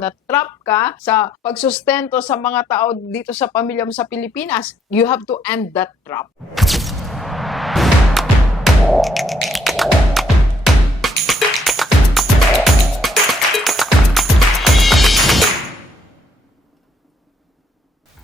na-trap ka sa pagsustento sa mga tao dito sa pamilya mo sa Pilipinas, you have to end that trap.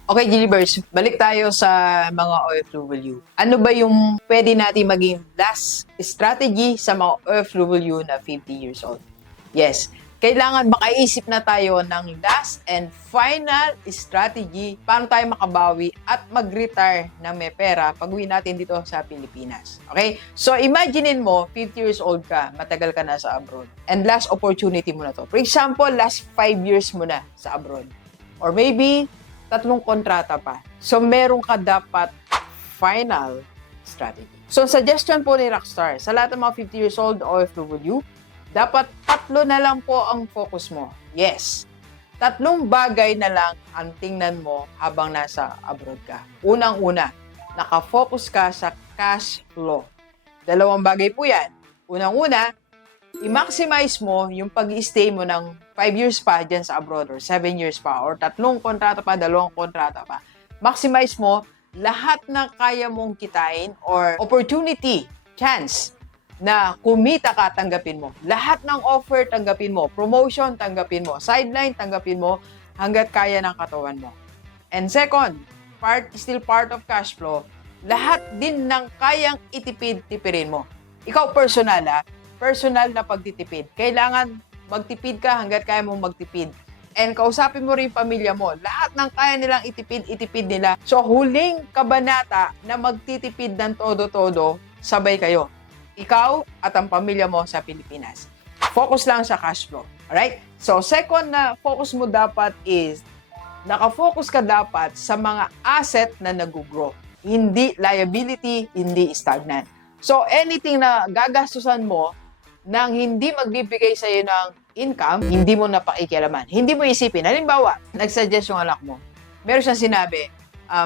Okay, Gilibers, balik tayo sa mga OFW. Ano ba yung pwede natin maging last strategy sa mga OFW na 50 years old? Yes, kailangan makaisip na tayo ng last and final strategy paano tayo makabawi at mag-retire na may pera pag uwi natin dito sa Pilipinas. Okay? So, imaginein mo, 50 years old ka, matagal ka na sa abroad. And last opportunity mo na to. For example, last 5 years mo na sa abroad. Or maybe, 3 kontrata pa. So, meron ka dapat final strategy. So, suggestion po ni Rockstar, sa lahat ng mga 50 years old OFW, dapat 3 na lang po ang focus mo. Yes. 3 bagay na lang ang tingnan mo habang nasa abroad ka. Unang-una, nakafocus ka sa cash flow. 2 bagay po yan. Unang-una, i-maximize mo yung pag-i-stay mo ng 5 years pa dyan sa abroad or 7 years pa or 3 kontrata pa, 2 kontrata pa. Maximize mo lahat ng kaya mong kitain or opportunity, chance na kumita ka, tanggapin mo. Lahat ng offer, tanggapin mo. Promotion, tanggapin mo. Sideline, tanggapin mo hanggat kaya ng katawan mo. And second, still part of cash flow, lahat din ng kayang itipid, tipirin mo. Ikaw personal na pagtitipid. Kailangan magtipid ka hanggat kaya mong magtipid. And kausapin mo rin pamilya mo. Lahat ng kaya nilang itipid nila. So, huling kabanata na magtitipid ng todo-todo, sabay kayo. Ikaw at ang pamilya mo sa Pilipinas. Focus lang sa cash flow. Alright? So, second na focus mo dapat is, nakafocus ka dapat sa mga asset na nag-grow. Hindi liability, hindi stagnant. So, anything na gagastusan mo nang hindi magbibigay sa'yo ng income, hindi mo napakikialaman. Hindi mo isipin. Halimbawa, nagsuggest yung anak mo. Meron siyang sinabi,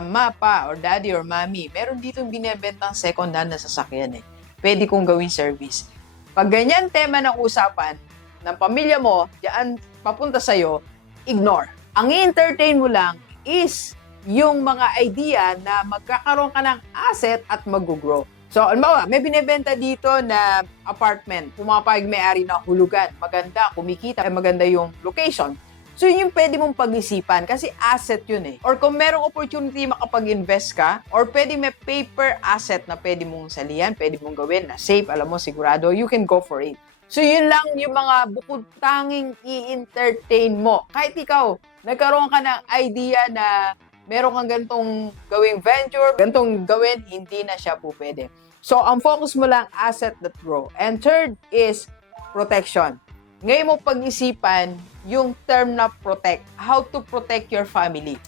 ma, pa, or daddy, or mommy, meron dito binibentang second hand na sasakyan eh. Pwede kong gawin service. Pag ganyan tema ng usapan ng pamilya mo, diyan papunta sa'yo, ignore. Ang i-entertain mo lang is yung mga idea na magkakaroon ka ng asset at mag-grow. So, alam may binibenta dito na apartment. Pumapayag may-ari na hulugan. Maganda, kumikita, maganda yung location. So, yun yung pwede mong pag-isipan kasi asset yun eh. Or kung merong opportunity makapag-invest ka, or pwede may paper asset na pwede mong salihan, pwede mong gawin na safe, alam mo, sigurado, you can go for it. So, yun lang yung mga bukod tanging i-entertain mo. Kahit ikaw, nagkaroon ka ng idea na meron kang ganitong gawing venture, ganitong gawin, hindi na siya po pwede. So, ang focus mo lang, asset that grow. And third is protection. Ngayon mo pag-isipan yung term na protect. How to protect your family.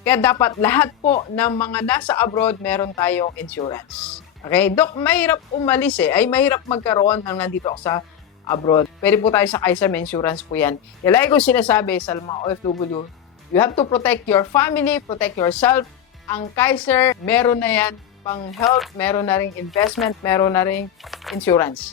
Kaya dapat lahat po ng mga nasa abroad, meron tayong insurance. Okay? Dok, mahirap umalis eh. Ay, mahirap magkaroon ng nandito ako sa abroad. Pwede po tayo sa Kaiser, may insurance po yan. Kaya lagi ko sinasabi sa mga OFW, you have to protect your family, protect yourself. Ang Kaiser, meron na yan pang health, meron na ring investment, meron na ring insurance.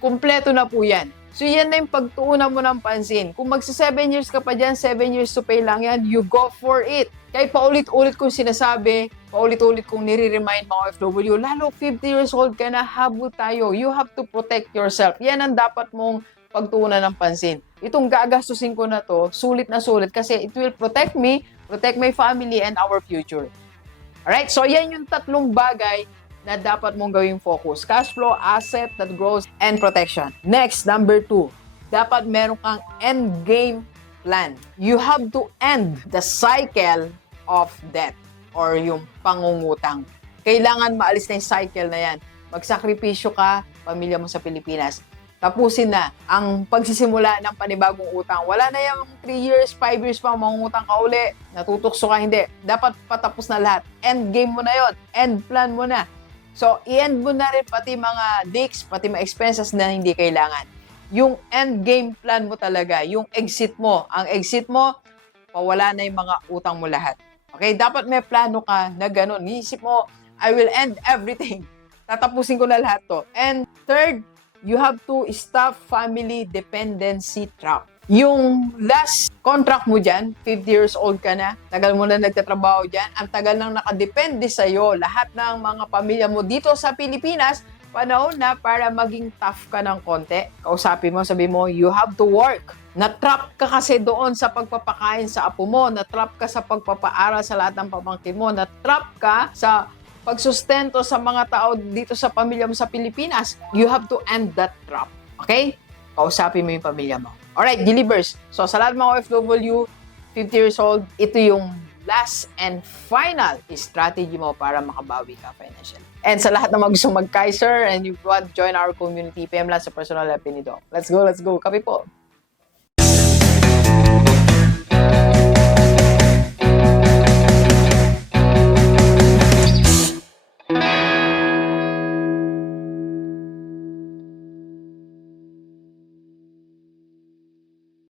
Kumpleto na po yan. So, yan na yung pagtuunan mo ng pansin. Kung magsa 7 years ka pa dyan, 7 years to pay lang yan, you go for it. Kaya paulit-ulit kong sinasabi, paulit-ulit kong nire-remind mga OFW, lalo 50 years old ka na, habol tayo. You have to protect yourself. Yan ang dapat mong pagtuunan ng pansin. Itong gagastusin ko na to, sulit na sulit kasi it will protect me, protect my family, and our future. Alright? So, yan yung 3 bagay na dapat mong gawing focus. Cash flow, asset that grows, and protection. Next, number 2. Dapat meron kang end game plan. You have to end the cycle of debt or yung pangungutang. Kailangan maalis na yung cycle na yan. Magsakripisyo ka, pamilya mo sa Pilipinas. Tapusin na ang pagsisimula ng panibagong utang. Wala na yung 3 years, 5 years pa mangungutang ka uli. Natutokso ka, hindi. Dapat patapos na lahat. End game mo na yon. End plan mo na. So, i-end mo na rin pati mga dicks, pati mga expenses na hindi kailangan. Yung end game plan mo talaga, yung exit mo. Ang exit mo, pawala na yung mga utang mo lahat. Okay? Dapat may plano ka na ganun. Iisip mo, I will end everything. Tatapusin ko na lahat to. And third, you have to stop family dependency trap. yung last contract mo dyan, 50 years old ka na, tagal mo na nagtatrabaho dyan, ang tagal nang nakadepende sa'yo, lahat ng mga pamilya mo dito sa Pilipinas, panahon na para maging tough ka ng konti. Kausapin mo, sabi mo, you have to work. Na-trap ka kasi doon sa pagpapakain sa apo mo, na-trap ka sa pagpapaaral sa lahat ng pamangkin mo, na-trap ka sa pagsustento sa mga tao dito sa pamilya mo sa Pilipinas. You have to end that trap. Okay? Kausapin mo yung pamilya mo. Alright, delivers. So, sa lahat mga OFW, 50 years old, ito yung last and final strategy mo para makabawi ka financially. And sa lahat ng mga gusto mag-Kaiser and you want to join our community, PM lang sa personal help ni Doc. Let's go, let's go. Kape po.